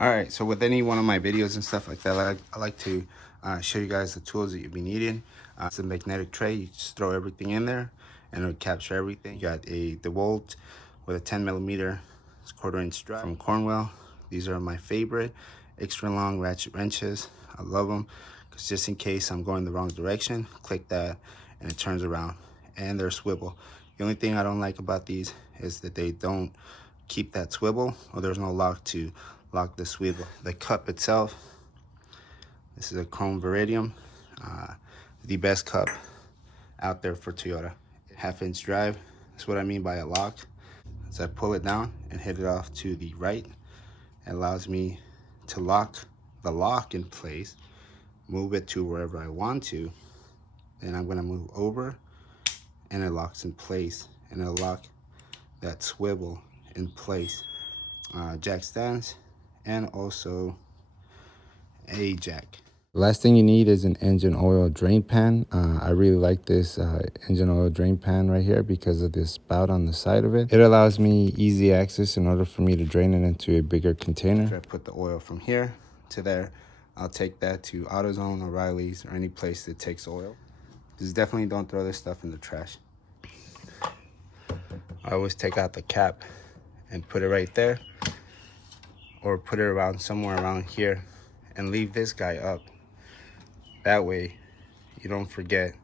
All right, so with any one of my videos and stuff like that, I like to show you guys the tools that you'll be needing. It's a magnetic tray. You just throw everything in there and it'll capture everything. You got a DEWALT with a 10mm 1/4" drive from Cornwell. These are my favorite extra long ratchet wrenches. I love them because just in case I'm going the wrong direction, click that and it turns around, and they're swivel. The only thing I don't like about these is that they don't keep that swivel, or there's no lock to lock the swivel. The cup itself, this is a chrome Viridium, the best cup out there for Toyota. 1/2" drive, that's what I mean by a lock. As I pull it down and hit it off to the right, it allows me to lock the lock in place, move it to wherever I want to, then I'm gonna move over and it locks in place, and it'll lock that swivel in place. Jack stands and also a jack. Last thing you need is an engine oil drain pan. I really like this engine oil drain pan right here because of this spout on the side of it. It allows me easy access in order for me to drain it into a bigger container. After I put the oil from here to there, I'll take that to AutoZone, O'Reilly's, or any place that takes oil. Just definitely don't throw this stuff in the trash. I always take out the cap and put it right there, or put it around somewhere around here and leave this guy up. That way you don't forget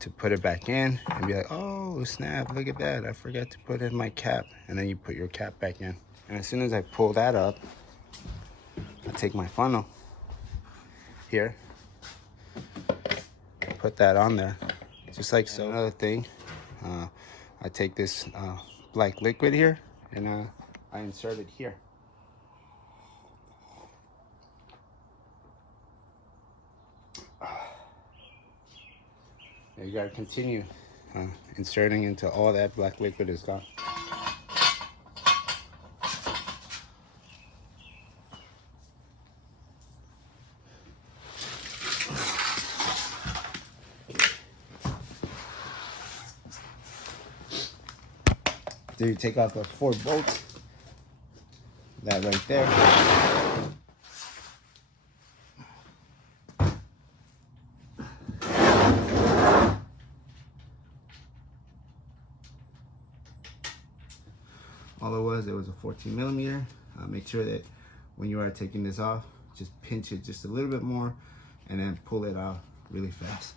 to put it back in and be like, oh snap, look at that, I forgot to put in my cap. And then you put your cap back in. And as soon as I pull that up, I take my funnel here, put that on there, just like so. Another thing, I take this black liquid here and I insert it here. You gotta continue inserting until all that black liquid is gone. After you take out the 4 bolts, that right there, all it was a 14mm. Make sure that when you are taking this off, just pinch it just a little bit more and then pull it out really fast.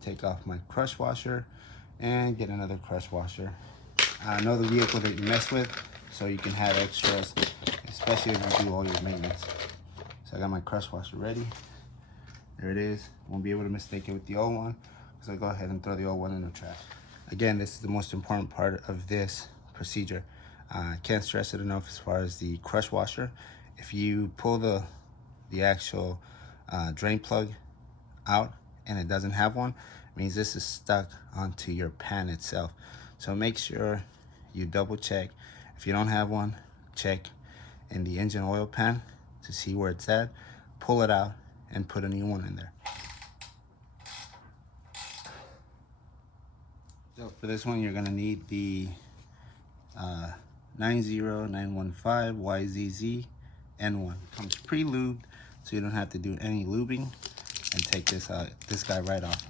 Take off my crush washer and get another crush washer. Know the vehicle that you mess with so you can have extras, especially if you do all your maintenance. So I got my crush washer ready. There it is. Won't be able to mistake it with the old one, so I go ahead and throw the old one in the trash. Again, this is the most important part of this procedure. I can't stress it enough as far as the crush washer. If you pull the actual drain plug out and it doesn't have one, it means this is stuck onto your pan itself. So make sure you double check. If you don't have one, check in the engine oil pan to see where it's at, pull it out and put a new one in there. So for this one, you're gonna need the 90915 YZZ-N1. Comes pre-lubed, so you don't have to do any lubing, and take this guy right off.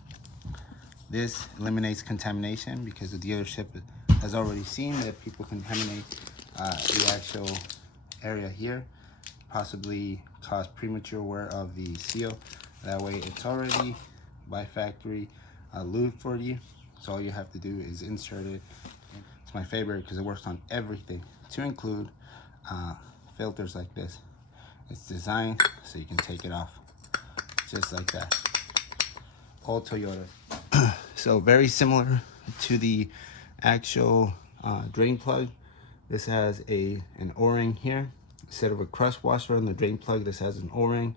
This eliminates contamination because the dealership has already seen that people contaminate the actual area here, possibly cause premature wear of the seal. That way it's already by factory lubed for you, so all you have to do is insert it. It's my favorite because it works on everything, to include filters like this. It's designed so you can take it off just like that. All Toyota. So very similar to the actual drain plug. This has an O-ring here. Instead of a crush washer on the drain plug, this has an O-ring.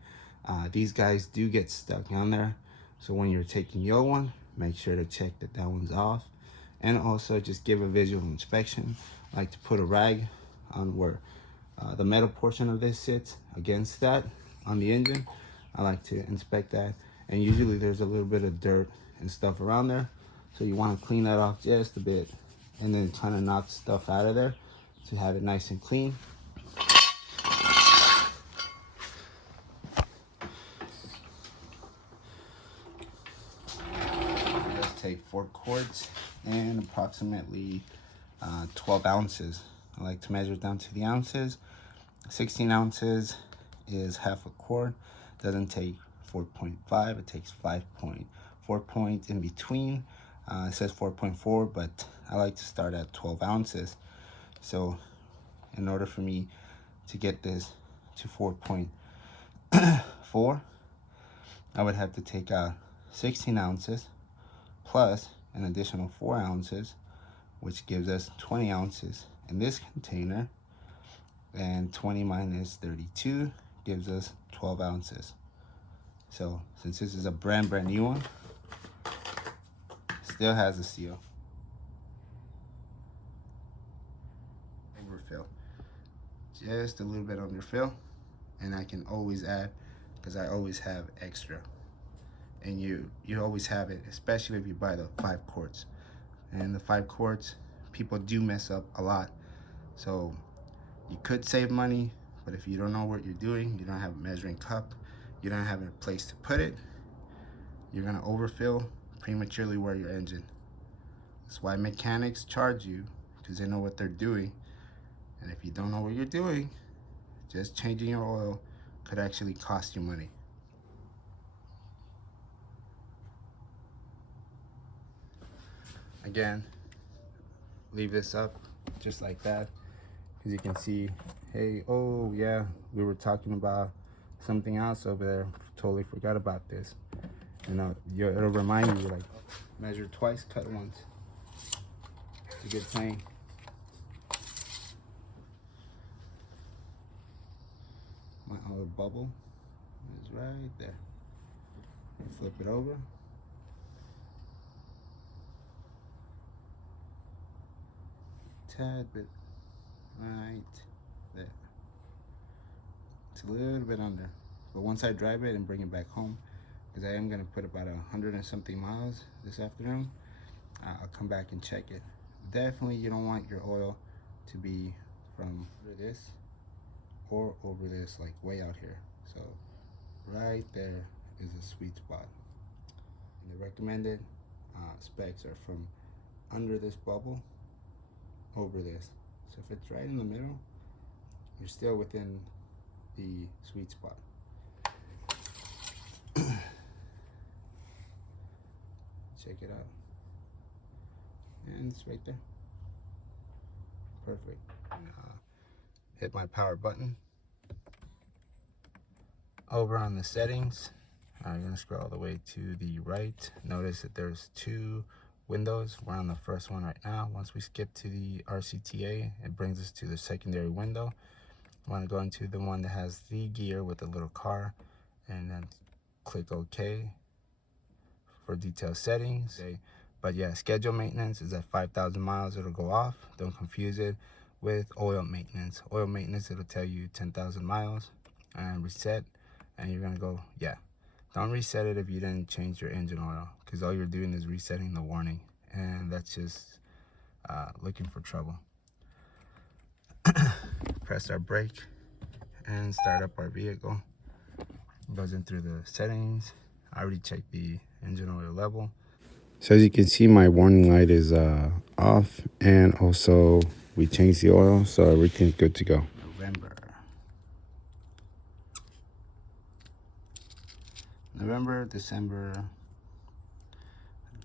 These guys do get stuck on there. So when you're taking your one, make sure to check that one's off. And also just give a visual inspection. I like to put a rag on where the metal portion of this sits against that on the engine. I like to inspect that. And usually there's a little bit of dirt and stuff around there. So you want to clean that off just a bit and then kind of knock stuff out of there to have it nice and clean. quarts and approximately 12 ounces. I like to measure down to the ounces. 16 ounces is half a quart. Doesn't take 4.5, it takes 5.4 points in between. It says 4.4, but I like to start at 12 ounces. So in order for me to get this to 4.4, I would have to take out 16 ounces plus an additional 4 ounces, which gives us 20 ounces in this container, and 20 minus 32 gives us 12 ounces. So since this is a brand new one, still has a seal. Overfill, just a little bit underfill, and I can always add because I always have extra. And you always have it, especially if you buy the 5 quarts. And the 5 quarts, people do mess up a lot. So you could save money, but if you don't know what you're doing, you don't have a measuring cup, you don't have a place to put it, you're gonna overfill, prematurely wear your engine. That's why mechanics charge you, because they know what they're doing. And if you don't know what you're doing, just changing your oil could actually cost you money. Again, leave this up just like that, because you can see, hey, oh yeah, we were talking about something else over there, totally forgot about this. You know, it'll remind you, like, measure twice, cut once. It's a good saying. My oil bubble is right there. Flip it over. Tad bit right there. It's a little bit under, but once I drive it and bring it back home, because I am going to put about 100 and something miles this afternoon, I'll come back and check it. Definitely you don't want your oil to be from over this or over this, like way out here. So right there is a sweet spot. And the recommended specs are from under this bubble over this. So if it's right in the middle, you're still within the sweet spot. Check it out. And it's right there. Perfect. Hit my power button. Over on the settings, I'm gonna scroll all the way to the right. Notice that there's 2 windows. We're on the first one right now. Once we skip to the RCTA, it brings us to the secondary window. I want to go into the one that has the gear with the little car, and then click OK for detailed settings. But yeah, schedule maintenance is at 5,000 miles. It'll go off. Don't confuse it with oil maintenance. Oil maintenance, it'll tell you 10,000 miles and reset, and you're gonna go, yeah. Don't reset it if you didn't change your engine oil, because all you're doing is resetting the warning, and that's just looking for trouble. Press our brake and start up our vehicle. Goes in through the settings. I already checked the engine oil level. So as you can see, my warning light is off, and also we changed the oil, so everything's good to go. November, December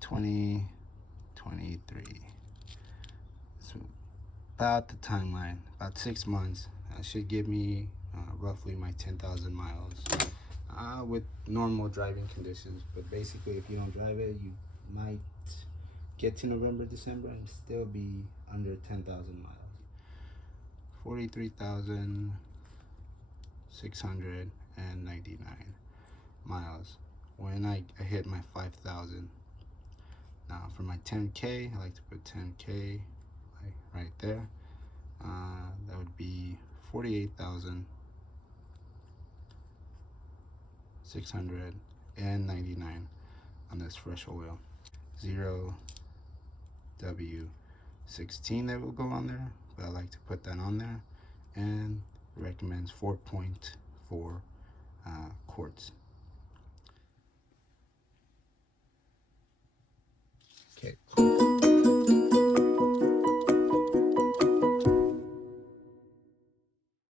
2023. So about the timeline, about 6 months. Should give me roughly my 10,000 miles with normal driving conditions. But basically, if you don't drive it, you might get to November, December and still be under 10,000 miles. 43,699 miles when I hit my 5,000. Now for my 10K, I like to put 10K like right there. That would be 48,699 on this fresh oil. 0W16 that will go on there, but I like to put that on there, and recommends 4.4 quarts.